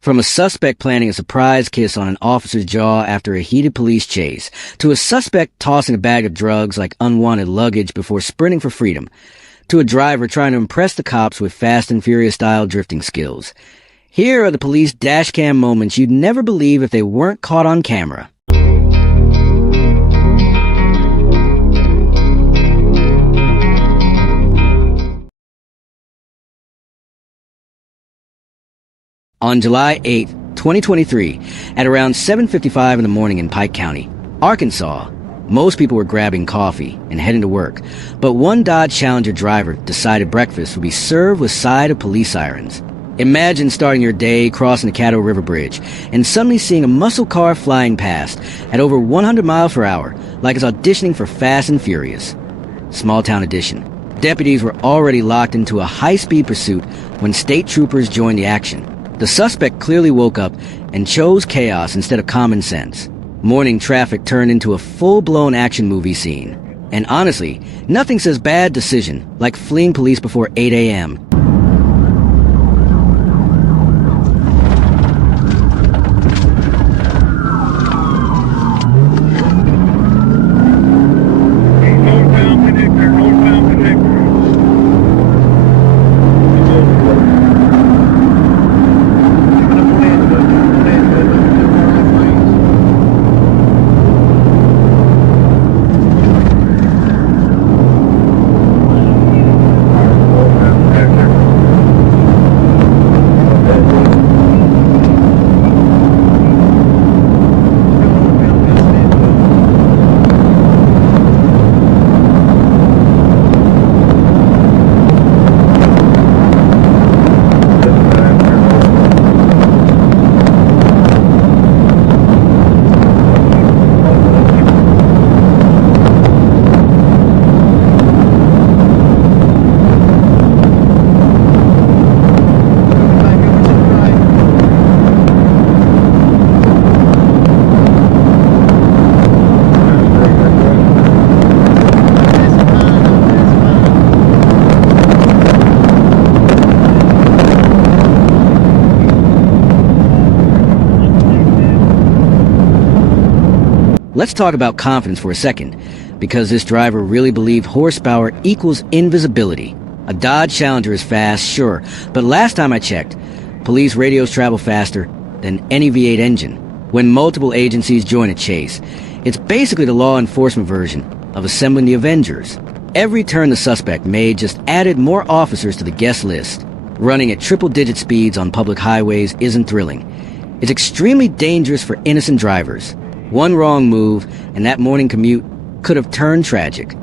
From a suspect planning a surprise kiss on an officer's jaw after a heated police chase, to a suspect tossing a bag of drugs like unwanted luggage before sprinting for freedom, to a driver trying to impress the cops with Fast and Furious-style drifting skills. Here are the police dashcam moments you'd never believe if they weren't caught on camera. On July 8, 2023, at around 7:55 in the morning in Pike County, Arkansas, most people were grabbing coffee and heading to work, but one Dodge Challenger driver decided breakfast would be served with side of police sirens. Imagine starting your day crossing the Caddo River Bridge and suddenly seeing a muscle car flying past at over 100 miles per hour like it's auditioning for Fast and Furious. Small town edition. Deputies were already locked into a high-speed pursuit when state troopers joined the action. The suspect clearly woke up and chose chaos instead of common sense. Morning traffic turned into a full-blown action movie scene. And honestly, nothing says bad decision like fleeing police before 8 a.m. Let's talk about confidence for a second, because this driver really believed horsepower equals invisibility. A Dodge Challenger is fast, sure, but last time I checked, police radios travel faster than any V8 engine. When multiple agencies join a chase, it's basically the law enforcement version of assembling the Avengers. Every turn the suspect made just added more officers to the guest list. Running at triple-digit speeds on public highways isn't thrilling. It's extremely dangerous for innocent drivers. One wrong move, and that morning commute could have turned tragic.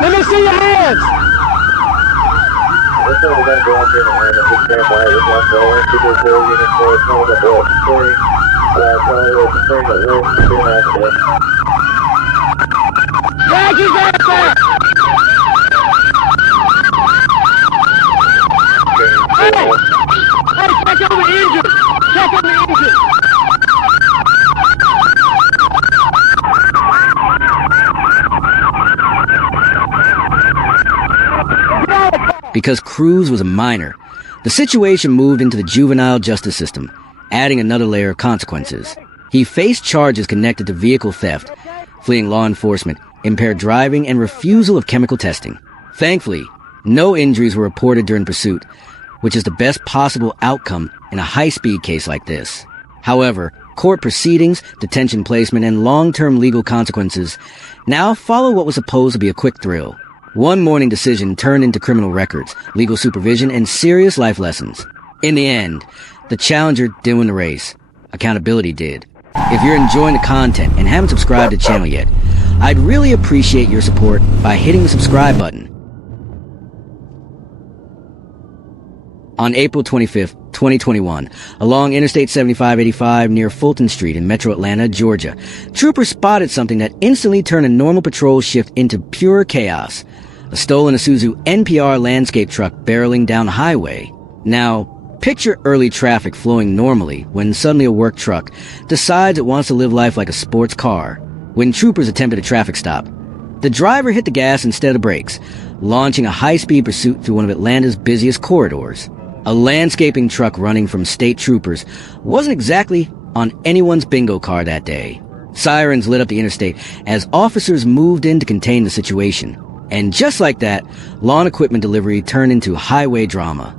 Let me see your hands! Because Cruz was a minor, the situation moved into the juvenile justice system, adding another layer of consequences. He faced charges connected to vehicle theft, fleeing law enforcement, impaired driving, and refusal of chemical testing. Thankfully, no injuries were reported during pursuit, which is the best possible outcome in a high-speed case like this. However, court proceedings, detention placement, and long-term legal consequences now follow what was supposed to be a quick thrill. One morning decision turned into criminal records, legal supervision, and serious life lessons. In the end, the challenger didn't win the race. Accountability did. If you're enjoying the content and haven't subscribed to the channel yet, I'd really appreciate your support by hitting the subscribe button. On April 25th, 2021, along Interstate 7585 near Fulton Street in Metro Atlanta, Georgia, troopers spotted something that instantly turned a normal patrol shift into pure chaos. A stolen Isuzu NPR landscape truck barreling down the highway. Now, picture early traffic flowing normally when suddenly a work truck decides it wants to live life like a sports car. When troopers attempted a traffic stop, the driver hit the gas instead of brakes, launching a high-speed pursuit through one of Atlanta's busiest corridors. A landscaping truck running from state troopers wasn't exactly on anyone's bingo card that day. Sirens lit up the interstate as officers moved in to contain the situation. And just like that, lawn equipment delivery turned into highway drama.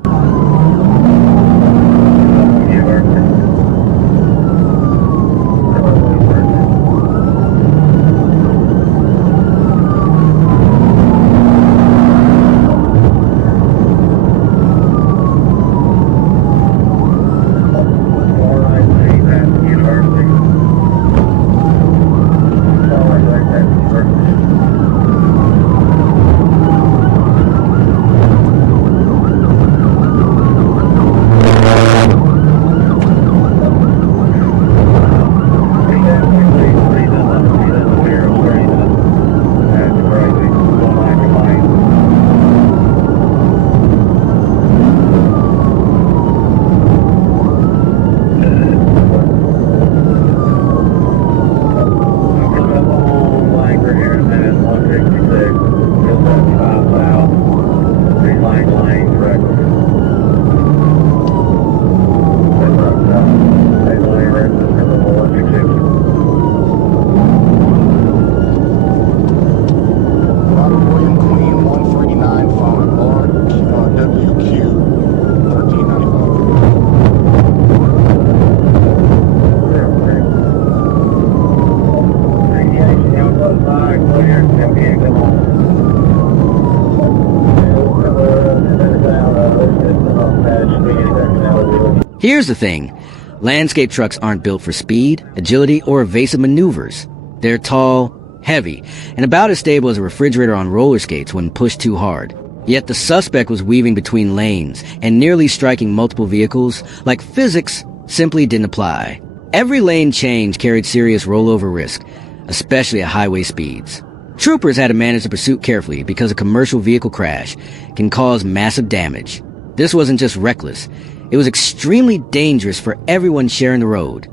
Here's the thing. Landscape trucks aren't built for speed, agility, or evasive maneuvers. They're tall, heavy, and about as stable as a refrigerator on roller skates when pushed too hard. Yet the suspect was weaving between lanes and nearly striking multiple vehicles like physics simply didn't apply. Every lane change carried serious rollover risk, especially at highway speeds. Troopers had to manage the pursuit carefully because a commercial vehicle crash can cause massive damage. This wasn't just reckless. It was extremely dangerous for everyone sharing the road.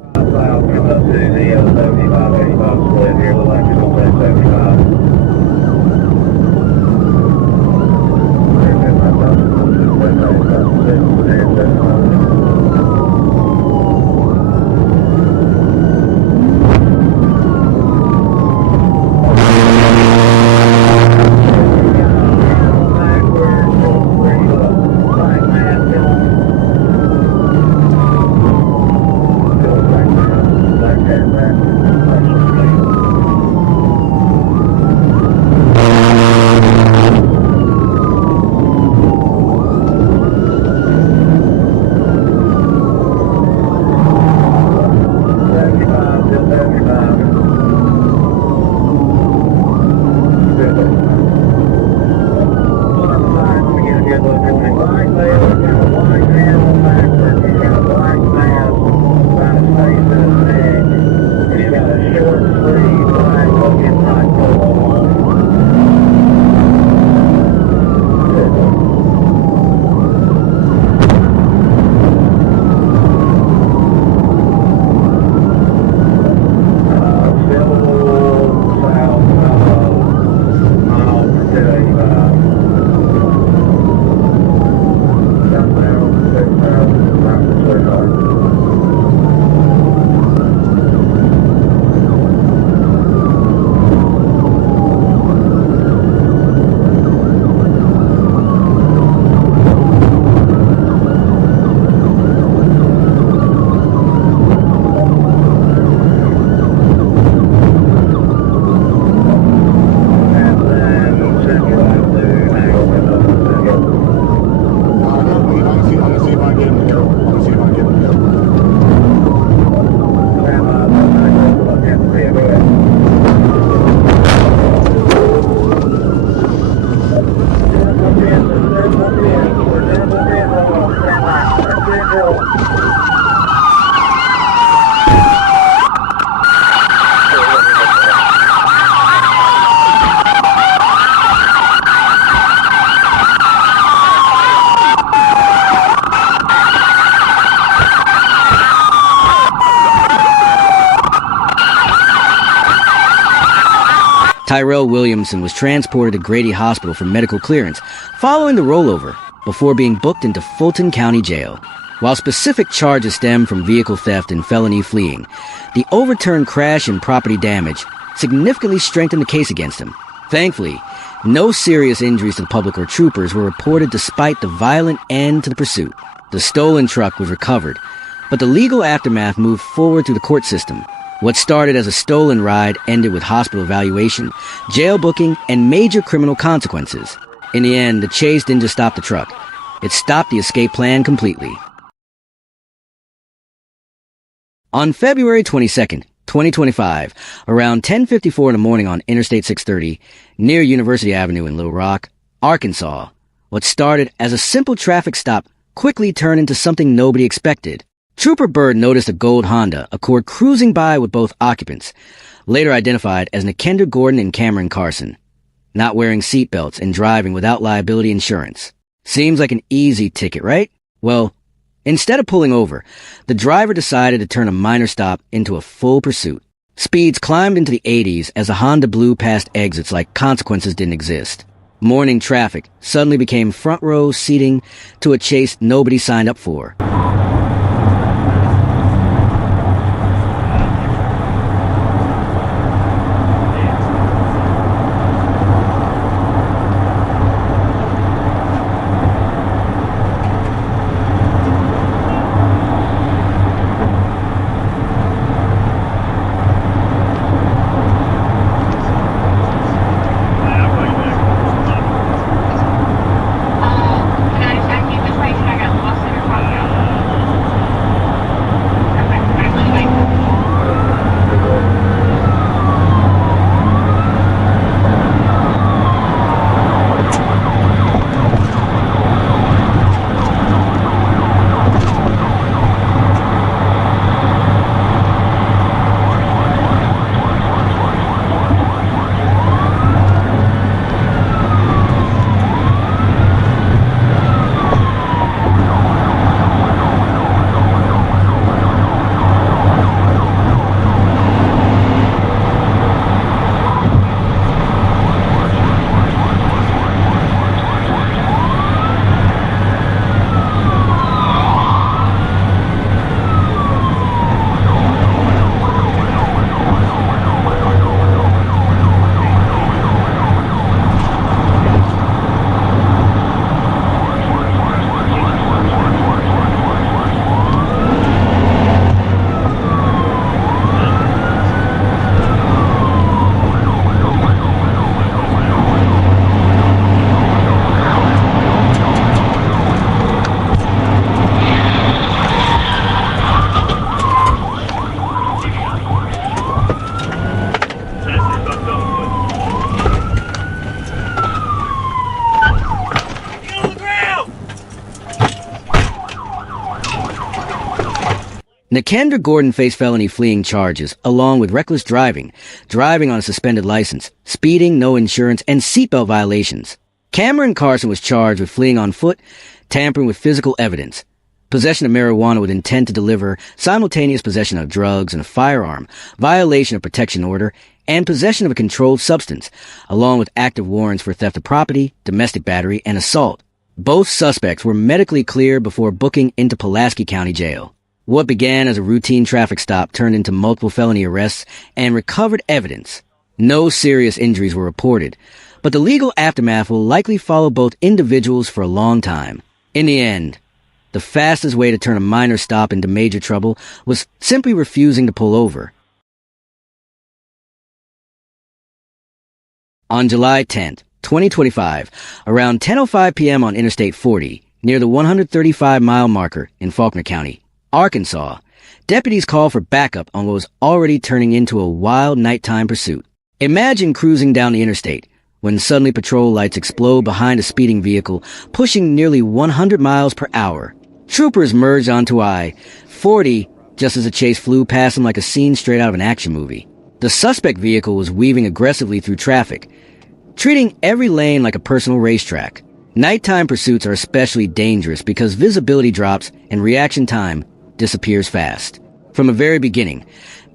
Tyrell Williamson was transported to Grady Hospital for medical clearance following the rollover before being booked into Fulton County Jail. While specific charges stem from vehicle theft and felony fleeing, the overturned crash and property damage significantly strengthened the case against him. Thankfully, no serious injuries to the public or troopers were reported despite the violent end to the pursuit. The stolen truck was recovered, but the legal aftermath moved forward through the court system. What started as a stolen ride ended with hospital evaluation, jail booking, and major criminal consequences. In the end, the chase didn't just stop the truck. It stopped the escape plan completely. On February 22nd, 2025, around 10:54 in the morning on Interstate 630, near University Avenue in Little Rock, Arkansas, what started as a simple traffic stop quickly turned into something nobody expected. Trooper Bird noticed a gold Honda Accord cruising by with both occupants, later identified as Nikender Gordon and Cameron Carson, not wearing seatbelts and driving without liability insurance. Seems like an easy ticket, right? Well, instead of pulling over, the driver decided to turn a minor stop into a full pursuit. Speeds climbed into the 80s as the Honda blew past exits like consequences didn't exist. Morning traffic suddenly became front row seating to a chase nobody signed up for. Nikender Gordon faced felony fleeing charges, along with reckless driving, driving on a suspended license, speeding, no insurance, and seatbelt violations. Cameron Carson was charged with fleeing on foot, tampering with physical evidence, possession of marijuana with intent to deliver, simultaneous possession of drugs and a firearm, violation of protection order, and possession of a controlled substance, along with active warrants for theft of property, domestic battery, and assault. Both suspects were medically cleared before booking into Pulaski County Jail. What began as a routine traffic stop turned into multiple felony arrests and recovered evidence. No serious injuries were reported, but the legal aftermath will likely follow both individuals for a long time. In the end, the fastest way to turn a minor stop into major trouble was simply refusing to pull over. On July 10th, 2025, around 10:05 p.m. on Interstate 40, near the 135-mile marker in Faulkner County, Arkansas, deputies called for backup on what was already turning into a wild nighttime pursuit. Imagine cruising down the interstate when suddenly patrol lights explode behind a speeding vehicle pushing nearly 100 miles per hour. Troopers merged onto I-40 just as the chase flew past them like a scene straight out of an action movie. The suspect vehicle was weaving aggressively through traffic, treating every lane like a personal racetrack. Nighttime pursuits are especially dangerous because visibility drops and reaction time disappears fast. From the very beginning,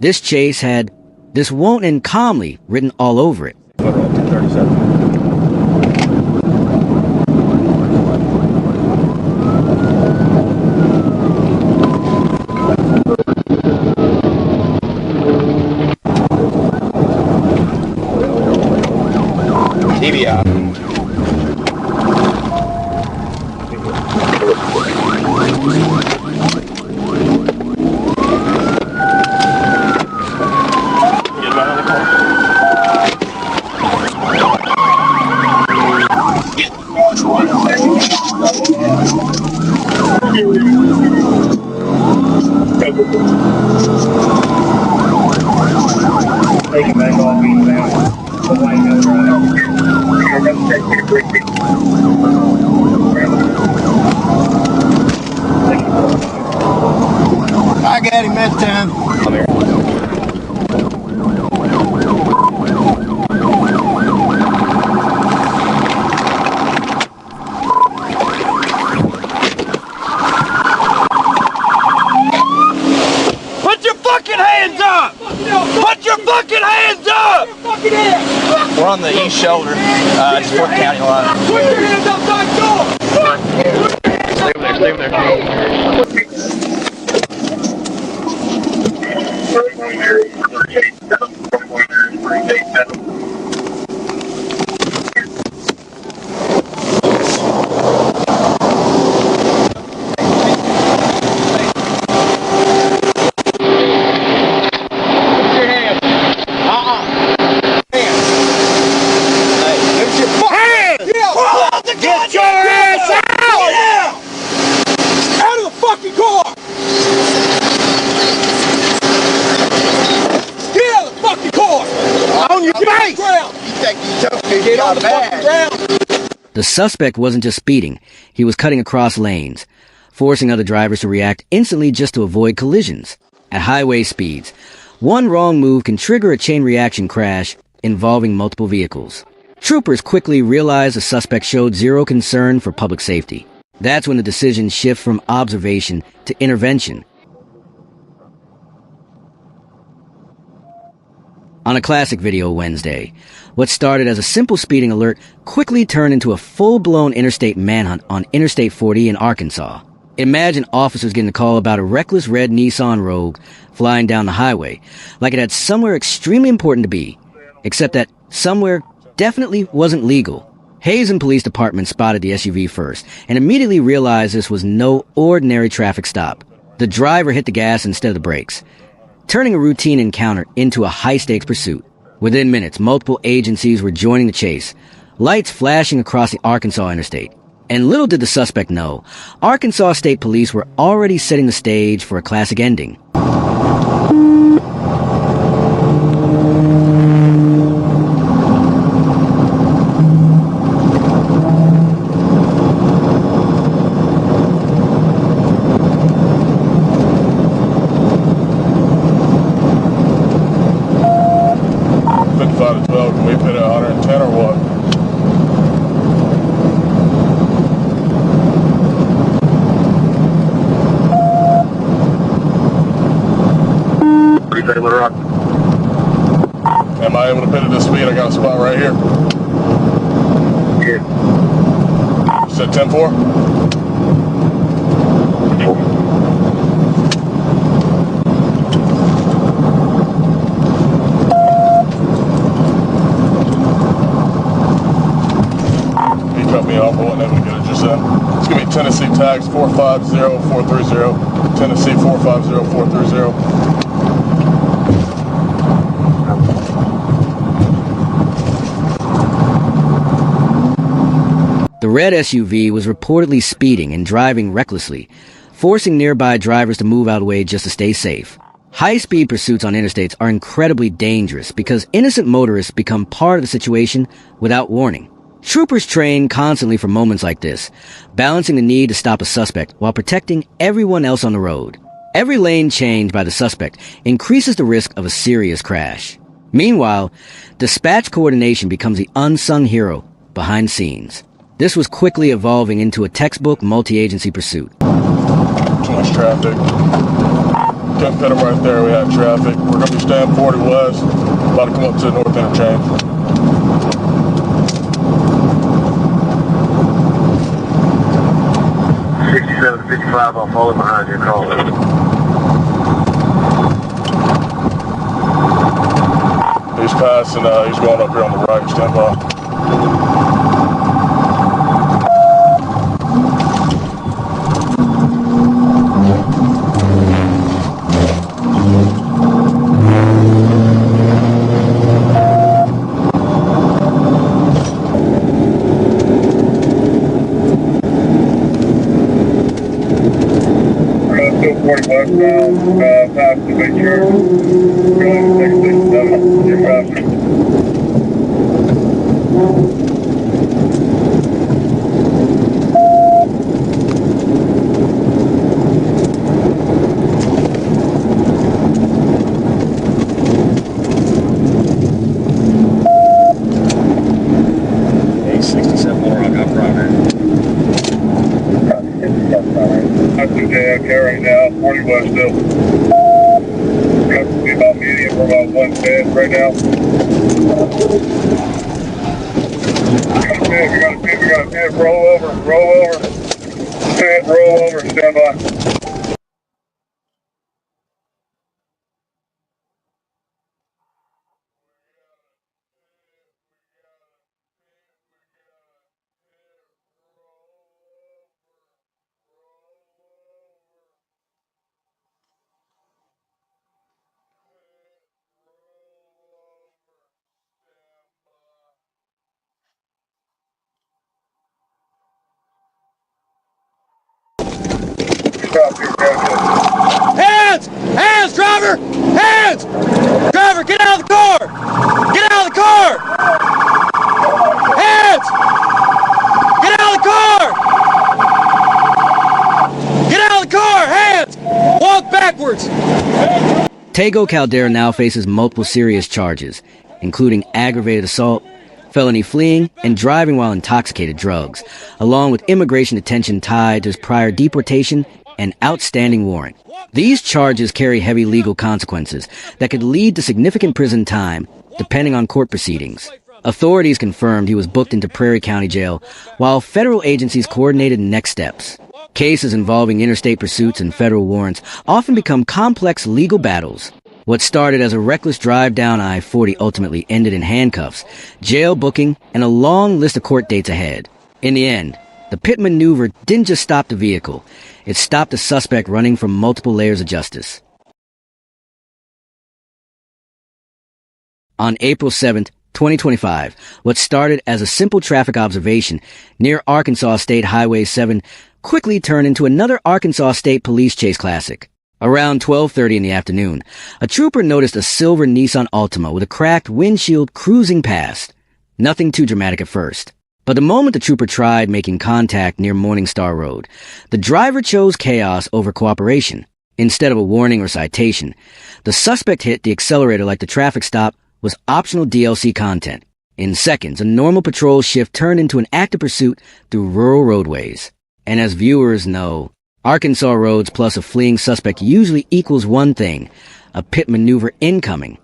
this chase had "This won't end calmly" written all over it. What 37. TV out. Take it back off eastbound. The white hill drive. I got him that time. Come here. Put your fucking hands up! Put your fucking hands up! We're on the east shoulder, just Fort County line. Put your hands outside door! Leave them there. Get your ass out! Yeah! Out of the fucking car! Get out of the fucking car! On your face! You think you tough to get on the fucking ground? The suspect wasn't just speeding, he was cutting across lanes, forcing other drivers to react instantly just to avoid collisions. At highway speeds, one wrong move can trigger a chain reaction crash involving multiple vehicles. Troopers quickly realized the suspect showed zero concern for public safety. That's when the decision shifts from observation to intervention. On a classic video Wednesday, what started as a simple speeding alert quickly turned into a full-blown interstate manhunt on Interstate 40 in Arkansas. Imagine officers getting a call about a reckless red Nissan Rogue flying down the highway, like it had somewhere extremely important to be, except that somewhere definitely wasn't legal. Hazen Police Department spotted the SUV first and immediately realized this was no ordinary traffic stop. The driver hit the gas instead of the brakes, turning a routine encounter into a high-stakes pursuit. Within minutes, multiple agencies were joining the chase, lights flashing across the Arkansas interstate. And little did the suspect know, Arkansas State Police were already setting the stage for a classic ending. Can we put 110 or what? Am I able to pit at this speed? I got a spot right here. Yeah. Set 10-4? Off, I wasn't able to get it just then. It's going to be Tennessee tags 450430. Tennessee 450430. The red SUV was reportedly speeding and driving recklessly, forcing nearby drivers to move out of the way just to stay safe. High-speed pursuits on interstates are incredibly dangerous because innocent motorists become part of the situation without warning. Troopers train constantly for moments like this, balancing the need to stop a suspect while protecting everyone else on the road. Every lane change by the suspect increases the risk of a serious crash. Meanwhile, dispatch coordination becomes the unsung hero behind the scenes. This was quickly evolving into a textbook multi-agency pursuit. Too much traffic. Couldn't pit them right there, we had traffic. We're going to be staying 40 west, about to come up to the north interchange. 5, I'm falling behind your call. He's passing, he's going up here on the right, stand by. Still 40 westbound, past the big church. Going 667, you're faster. That's okay right now, 40 west still. Got to be about medium, we're about 110 right now. We got a pit, roll over. Pit, roll over, stand by. Stop here, guys. Hands! Hands, driver! Hands! Driver, get out of the car! Get out of the car! Hands! Get out of the car! Get out of the car! Hands! Walk backwards! Tego Caldera now faces multiple serious charges, including aggravated assault, felony fleeing, and driving while intoxicated drugs, along with immigration detention tied to his prior deportation and outstanding warrant. These charges carry heavy legal consequences that could lead to significant prison time, depending on court proceedings. Authorities confirmed he was booked into Prairie County Jail, while federal agencies coordinated next steps. Cases involving interstate pursuits and federal warrants often become complex legal battles. What started as a reckless drive down I-40 ultimately ended in handcuffs, jail booking, and a long list of court dates ahead. In the end, the pit maneuver didn't just stop the vehicle. It stopped a suspect running from multiple layers of justice. On April 7th, 2025, what started as a simple traffic observation near Arkansas State Highway 7 quickly turned into another Arkansas State Police chase classic. Around 12:30 in the afternoon, a trooper noticed a silver Nissan Altima with a cracked windshield cruising past. Nothing too dramatic at first. But the moment the trooper tried making contact near Morningstar Road, the driver chose chaos over cooperation. Instead of a warning or citation, the suspect hit the accelerator like the traffic stop was optional DLC content. In seconds, a normal patrol shift turned into an active pursuit through rural roadways. And as viewers know, Arkansas roads plus a fleeing suspect usually equals one thing: a pit maneuver incoming.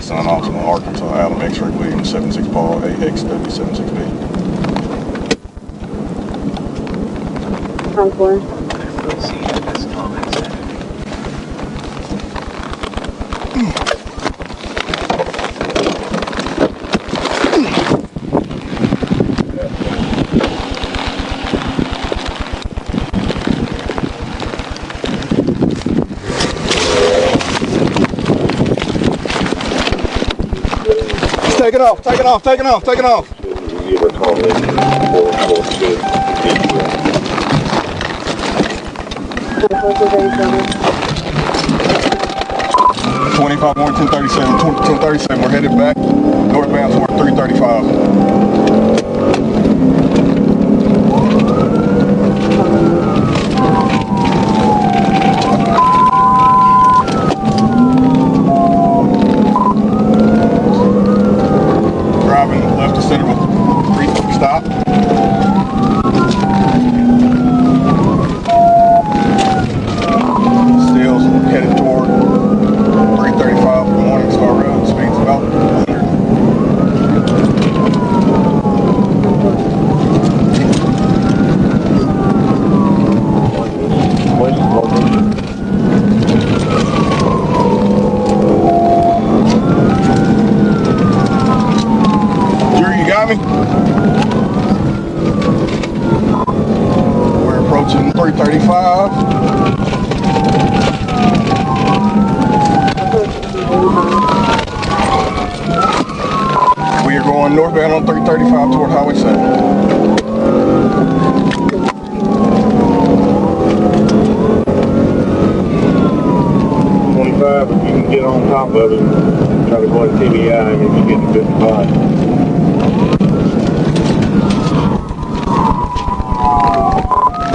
Son Altima, Arkansas, Adam X-Ray Williams, 76 Paul, AXW 76B. Take it off, take it off, take it off, take it off. 25 more 1037, 1037, we're headed back northbound toward 335. Stop. Still headed toward 335 Morningstar Road. Speed's about 100. approaching 335. We are going northbound on 335 toward Highway 7. 25, if you can get on top of it, try to go at TBI and if you get to 55.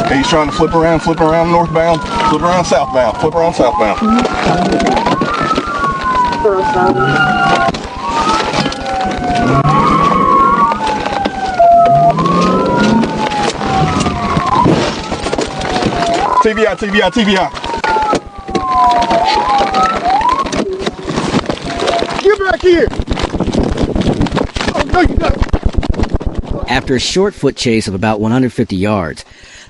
He's trying to flip around northbound, flip around southbound, flip around southbound. TBI, TBI, TBI. Get back here! Oh, no, you don't. After a short foot chase of about 150 yards,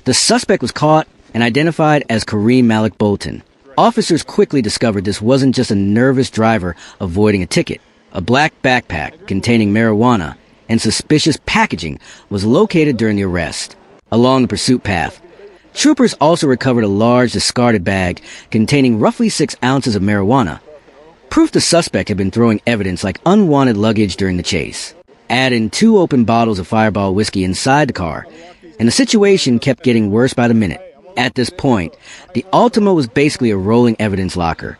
the suspect was caught and identified as Kareem Malik Bolton. Officers quickly discovered this wasn't just a nervous driver avoiding a ticket. A black backpack containing marijuana and suspicious packaging was located during the arrest. Along the pursuit path, troopers also recovered a large discarded bag containing roughly 6 ounces of marijuana, proof the suspect had been throwing evidence like unwanted luggage during the chase. Add in 2 open bottles of Fireball whiskey inside the car, and the situation kept getting worse by the minute. At this point, the Altima was basically a rolling evidence locker.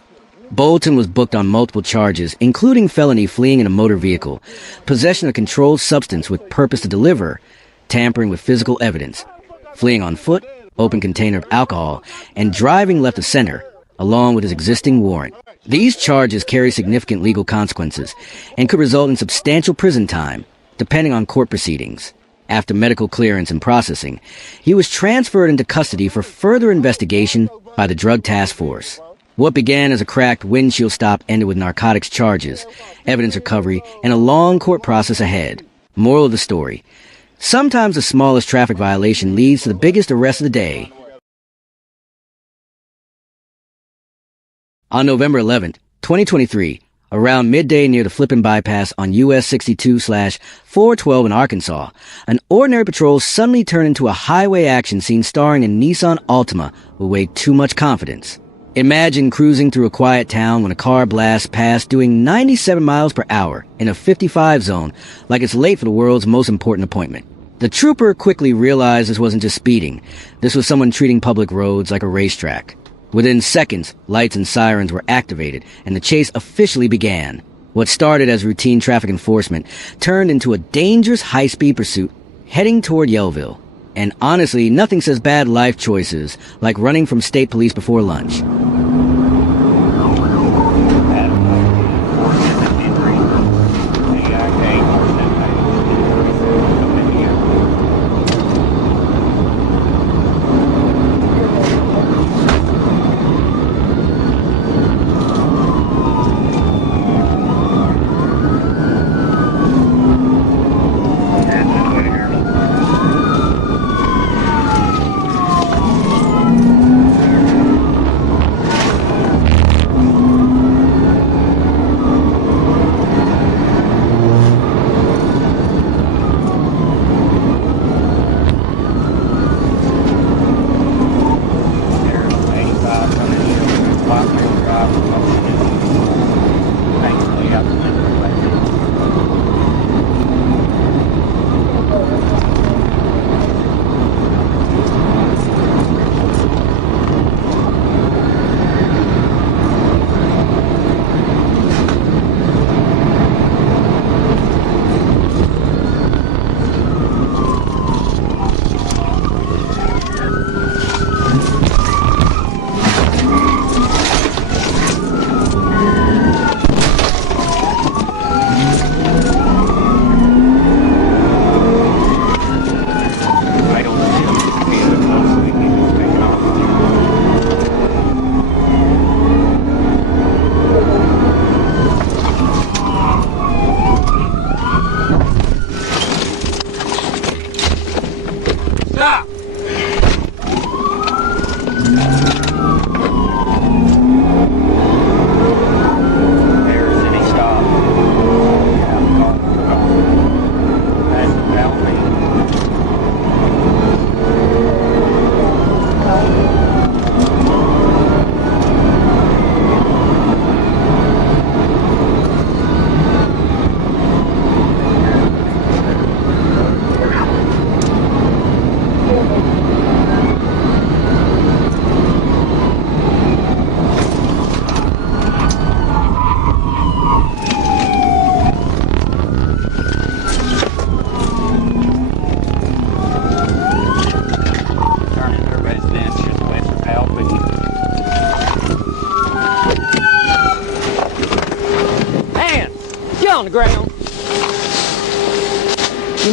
Bolton was booked on multiple charges, including felony fleeing in a motor vehicle, possession of controlled substance with purpose to deliver, tampering with physical evidence, fleeing on foot, open container of alcohol, and driving left of center, along with his existing warrant. These charges carry significant legal consequences and could result in substantial prison time, depending on court proceedings. After medical clearance and processing, he was transferred into custody for further investigation by the Drug Task Force. What began as a cracked windshield stop ended with narcotics charges, evidence recovery, and a long court process ahead. Moral of the story: sometimes the smallest traffic violation leads to the biggest arrest of the day. On November 11th, 2023, around midday near the Flippin bypass on US 62/412 in Arkansas, an ordinary patrol suddenly turned into a highway action scene starring a Nissan Altima with way too much confidence. Imagine cruising through a quiet town when a car blasts past doing 97 miles per hour in a 55 zone like it's late for the world's most important appointment. The trooper quickly realized this wasn't just speeding. This was someone treating public roads like a racetrack. Within seconds, lights and sirens were activated, and the chase officially began. What started as routine traffic enforcement turned into a dangerous high-speed pursuit heading toward Yellville. And honestly, nothing says bad life choices like running from state police before lunch.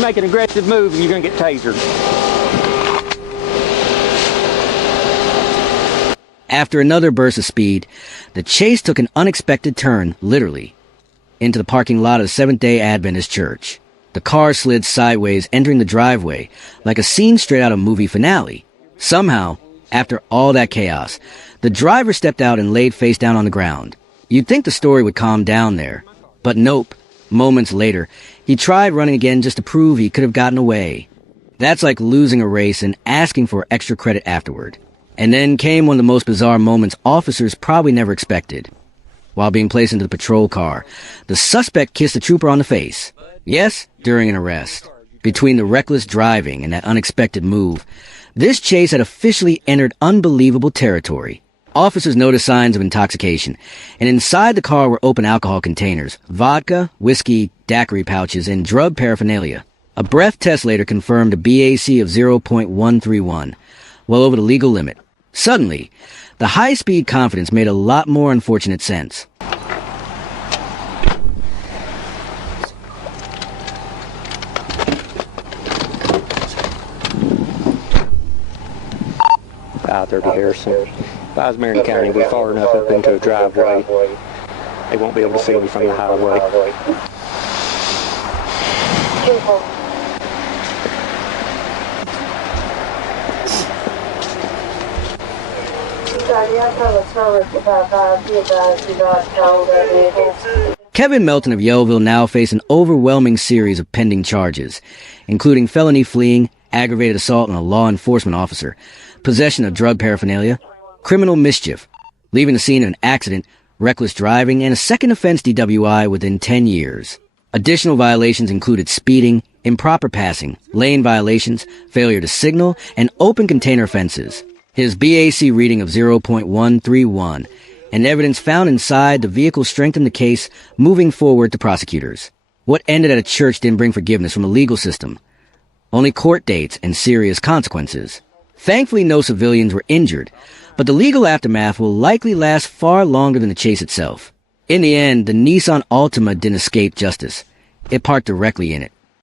make an aggressive move and you're going to get tasered. After another burst of speed, the chase took an unexpected turn, literally, into the parking lot of the Seventh-day Adventist Church. The car slid sideways, entering the driveway, like a scene straight out of a movie finale. Somehow, after all that chaos, the driver stepped out and laid face down on the ground. You'd think the story would calm down there, but nope. Moments later, he tried running again just to prove he could have gotten away. That's like losing a race and asking for extra credit afterward. And then came one of the most bizarre moments officers probably never expected. While being placed into the patrol car, the suspect kissed the trooper on the face. Yes, during an arrest. Between the reckless driving and that unexpected move, this chase had officially entered unbelievable territory. Officers noticed signs of intoxication, and inside the car were open alcohol containers, vodka, whiskey, daiquiri pouches, and drug paraphernalia. A breath test later confirmed a BAC of 0.131, well over the legal limit. Suddenly, the high-speed confidence made a lot more unfortunate sense. 530 Harrison. If I was Marion County, we're far enough up into a driveway, they won't be able to see me from the highway. Kevin Melton of Yellville now faced an overwhelming series of pending charges, including felony fleeing, aggravated assault on a law enforcement officer, possession of drug paraphernalia, criminal mischief, leaving the scene of an accident, reckless driving, and a second offense DWI within 10 years. Additional violations included speeding, improper passing, lane violations, failure to signal, and open container offenses. His BAC reading of 0.131 and evidence found inside the vehicle strengthened the case moving forward to prosecutors. What ended at a church didn't bring forgiveness from the legal system. Only court dates and serious consequences. Thankfully, no civilians were injured, but the legal aftermath will likely last far longer than the chase itself. In the end, the Nissan Altima didn't escape justice. It parked directly in it.